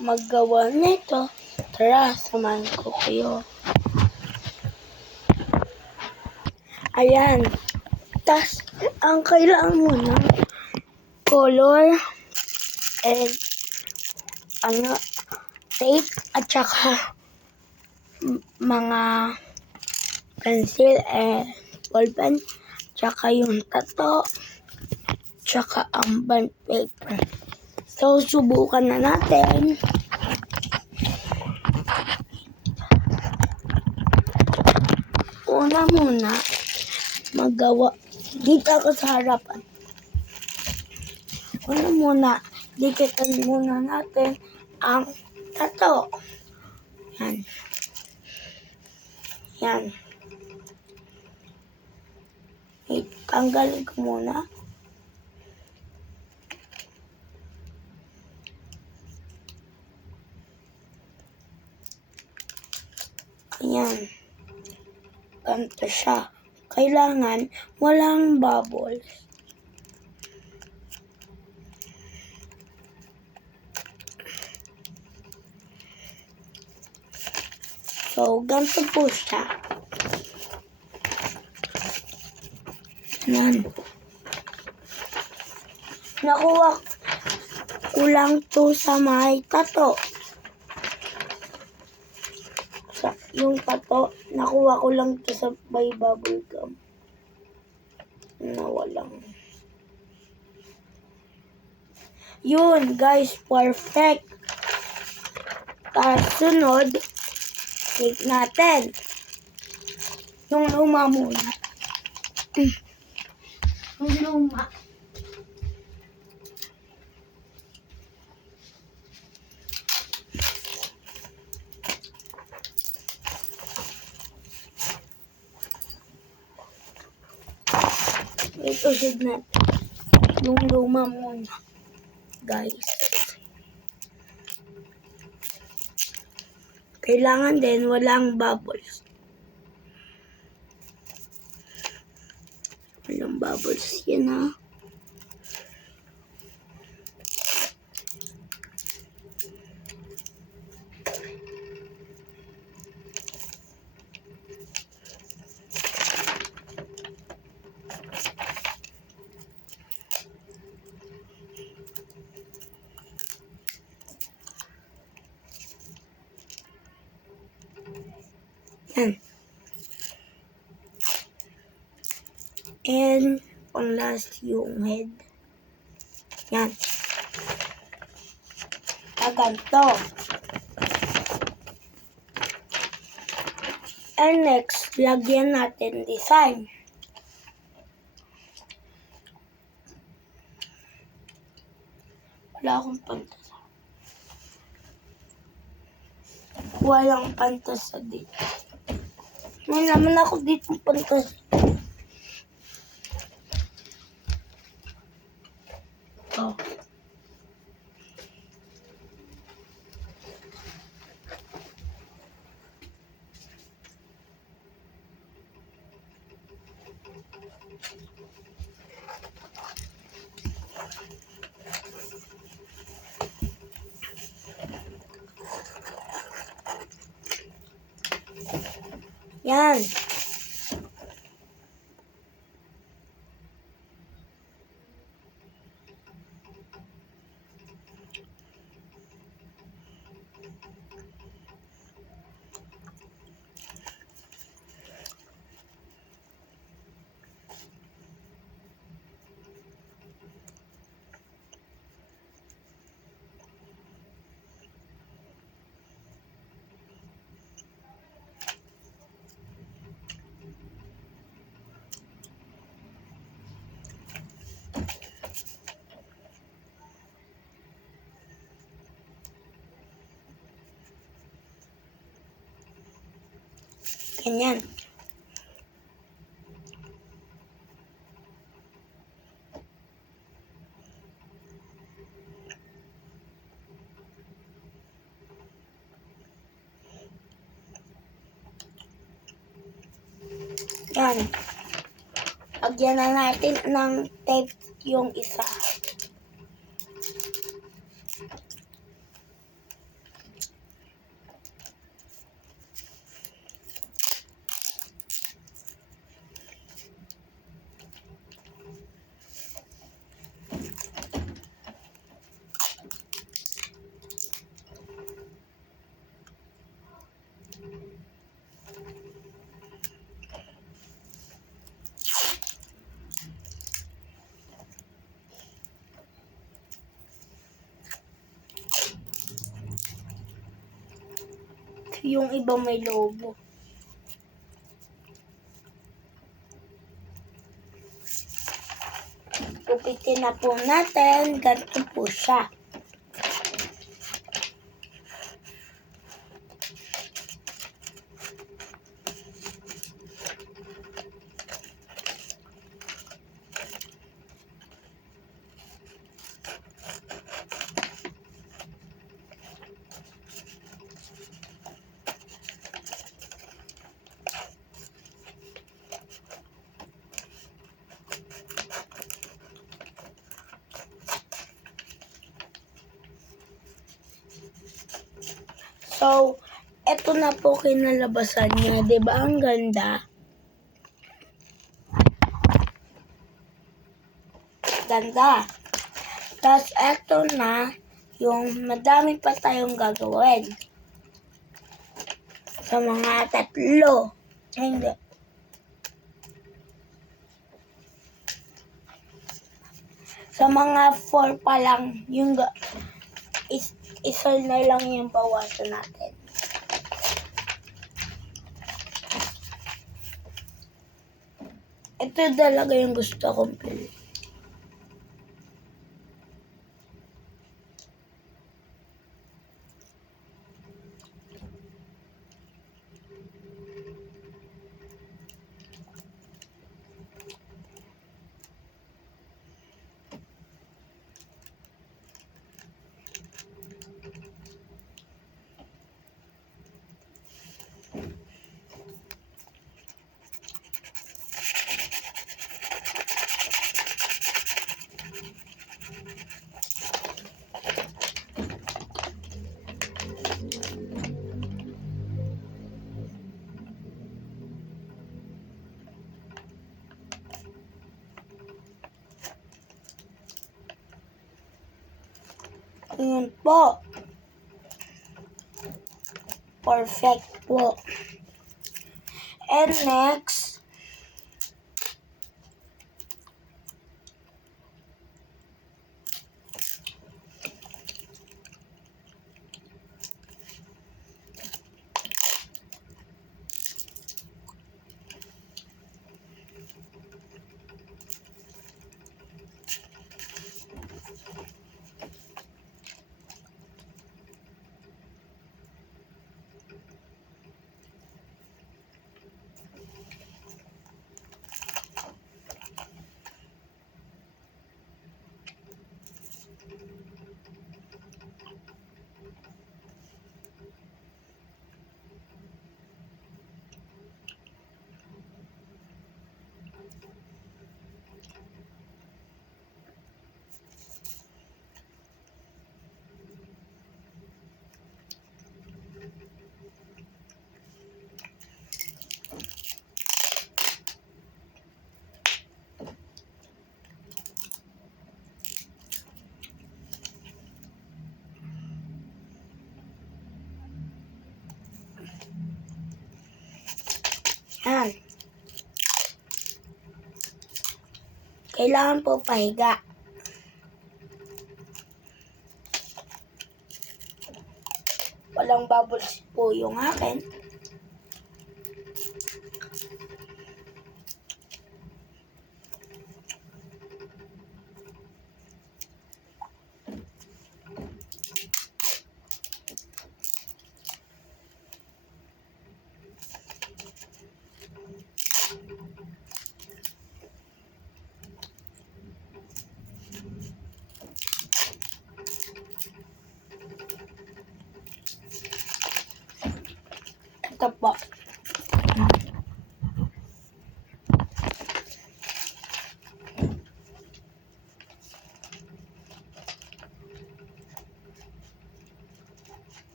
maggawa nito. Tara, samahan ko kayo. Ayan. Tas, ang kailangan mo na color and tape at saka mga pencil and ballpen, tsaka yung tato, tsaka ang bond paper. So, subukan na natin. Una muna, magawa. Dito ako sa harapan. Una muna, dikitan muna natin ang tato. Yan. Yan. Tanggalin ko muna. Ayan. Ganito siya. Kailangan walang bubbles. So, ganito po siya. Ayan. Nakuha ko lang to sa may tato. Yung tato, nakuha ko lang to sa may bubble gum. Nawalang. Yun, guys, perfect. Tapos sunod, take natin. Yung luma muna. Yung luma. Ito signet. Yung luma muna, guys. Kailangan din walang bubbles. Walang bubbles yan, ha. Yan. And on last yung head. Yan. Ganito. And next, lagyan natin design. Wala akong pantas. Walang pantas sa dito. May naman ako dito pantas. Oh. Yan. Ganyan. Yan. Lagyan na natin ng tape yung isa. Yung iba may lobo. Tupitin na po natin. Ganito po siya. So, eto na po kinalabasan niya. Diba ang ganda? Ganda. Tapos, eto na yung madami pa tayong gagawin. Sa mga 3. Hindi. Sa mga 4 pa lang, yung isa na lang yung bawasan natin. Ito talaga yung gusto kong pili. Yun po. Perfect po. And next, yan. Kailangan po pahiga. Walang bubbles po yung akin. Ito po.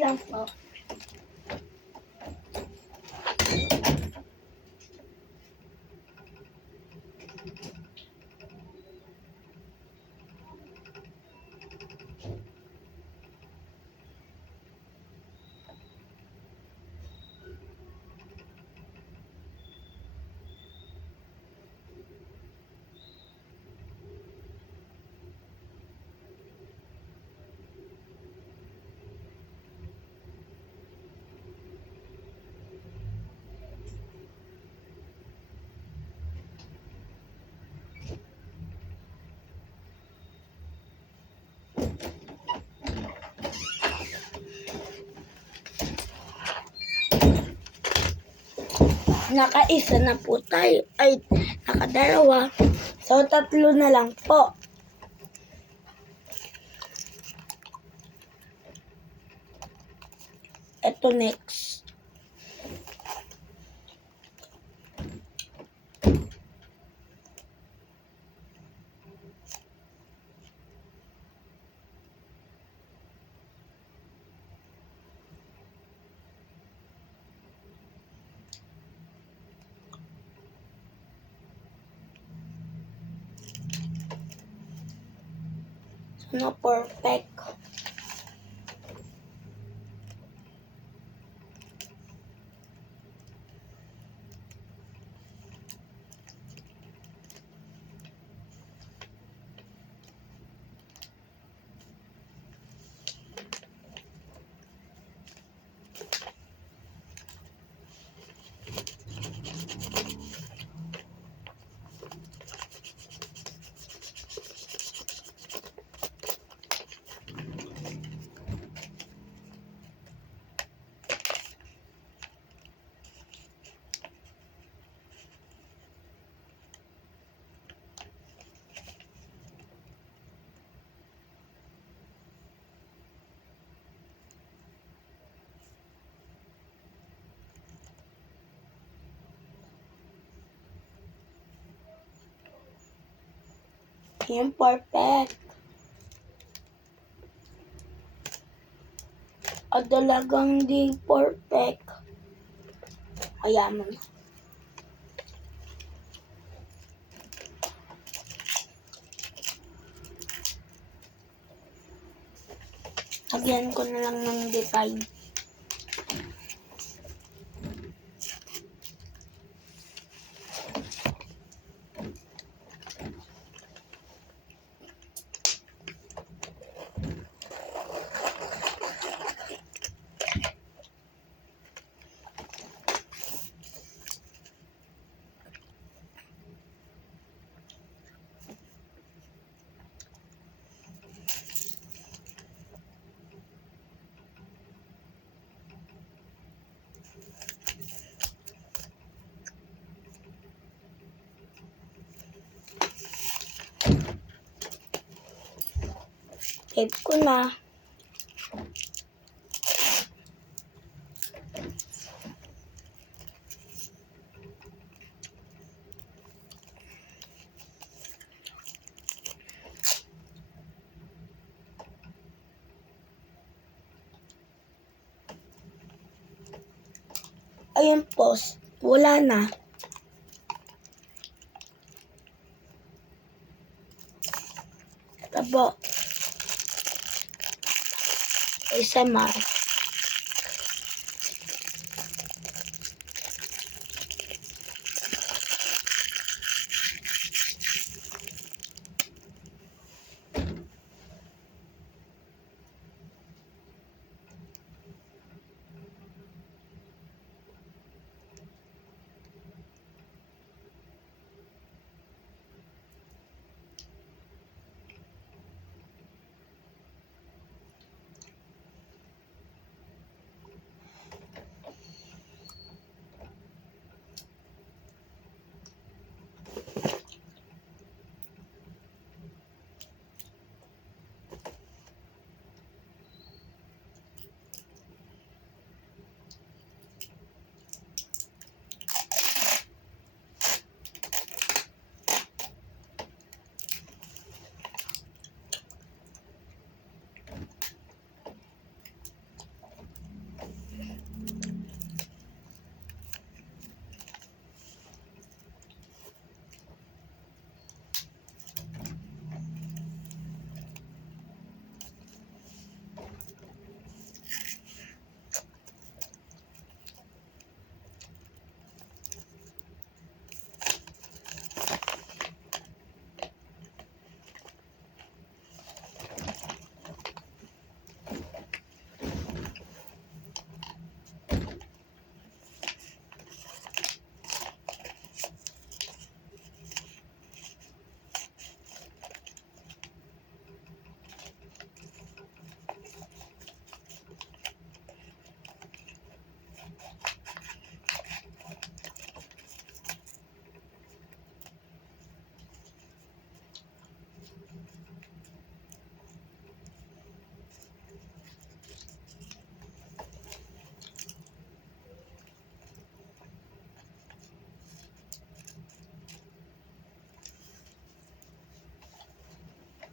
lang po. Nakaisa na po tayo. Ay, nakadalawa. So, 3 na lang po. Ito next. Sana perfect. Yan, perfect. O talagang di perfect. Kaya mo na. Lagyan ko na lang ng design. Save ko na. Ayun po, wala na. Tabo. ASMR.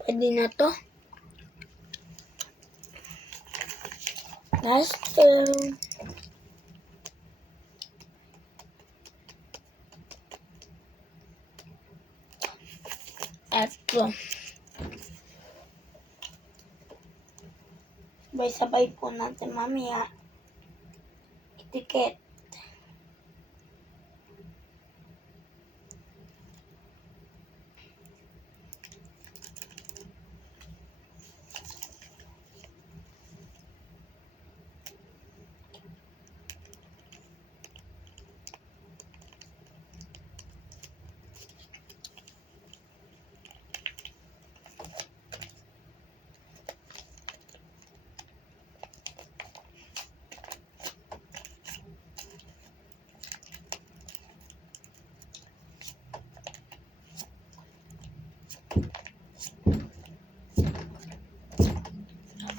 Pwede na to. Last two. Eto. Sabay-sabay po natin mamaya. Etiket.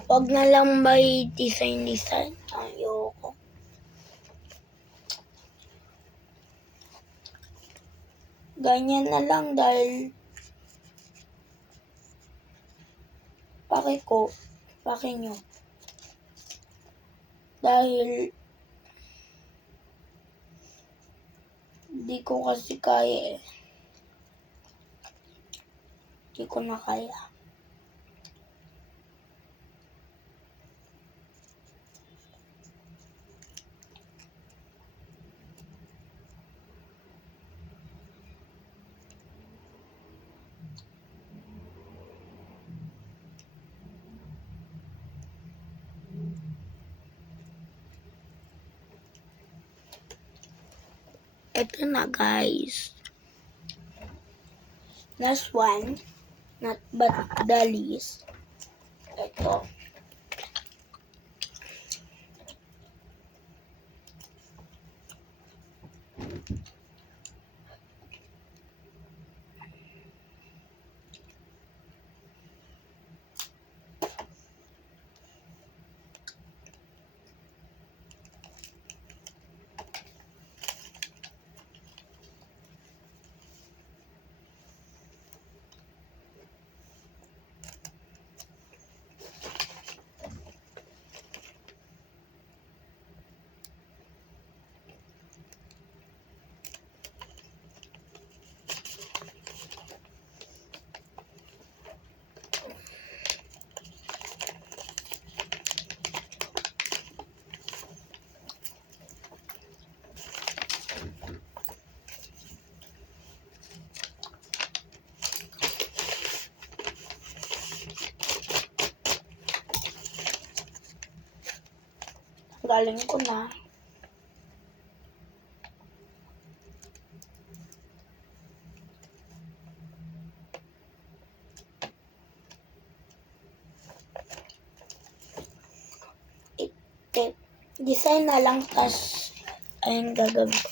Wag na lang may design. Ayoko. Ganyan na lang dahil pake nyo. Dahil di ko kasi kaya eh. Di ko na kaya. Ito na guys. Last one. Not but the least. Ito. Galing ko na. Design na lang tas ayun gagawin ko.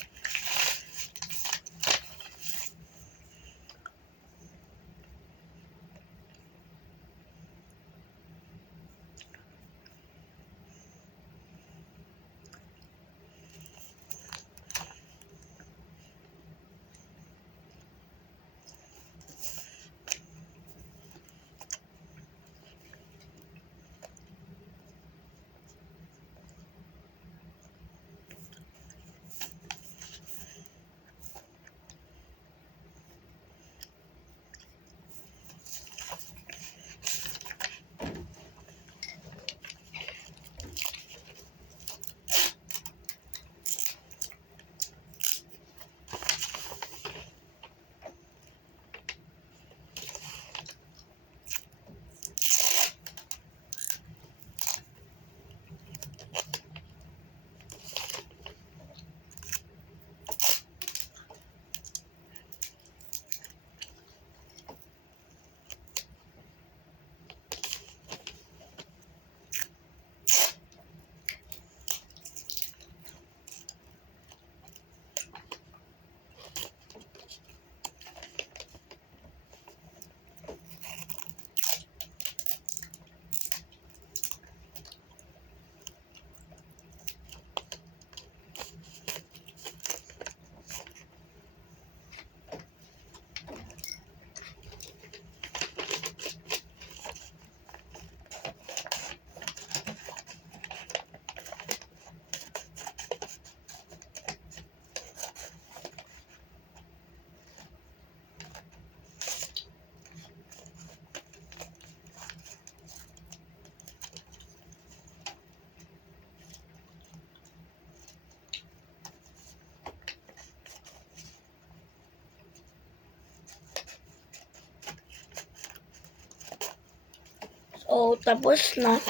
tapos na.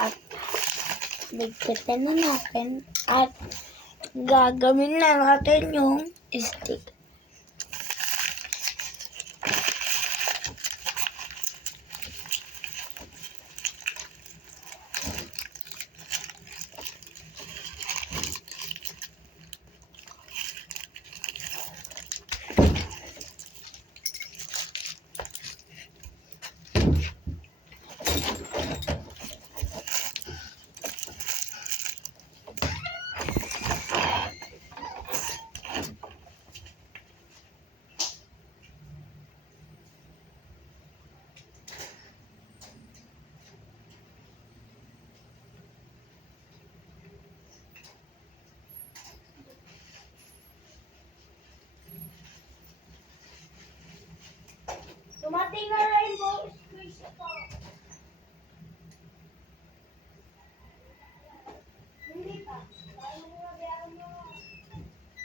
At bigkitin na natin. At gagawin na natin yung stick. Dumating na rainbow squish ito. Hindi pa.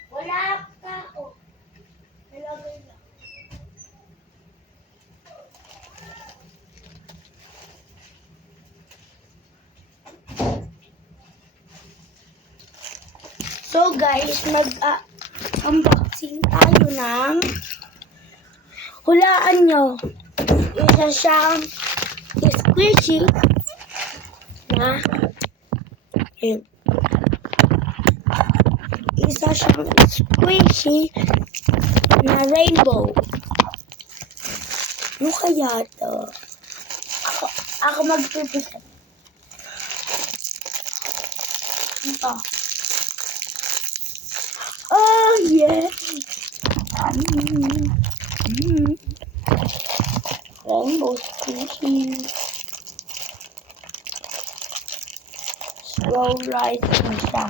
Wala ka. Oh. Nilagay na. So guys, mag-unboxing tayo ng hulaan nyo. Isa siyang squishy na isa siyang squishy na rainbow. Ano kaya to? Ako magpipilitan. Ito. Oh, yeah. Rainbow squishy. Slow rising siya.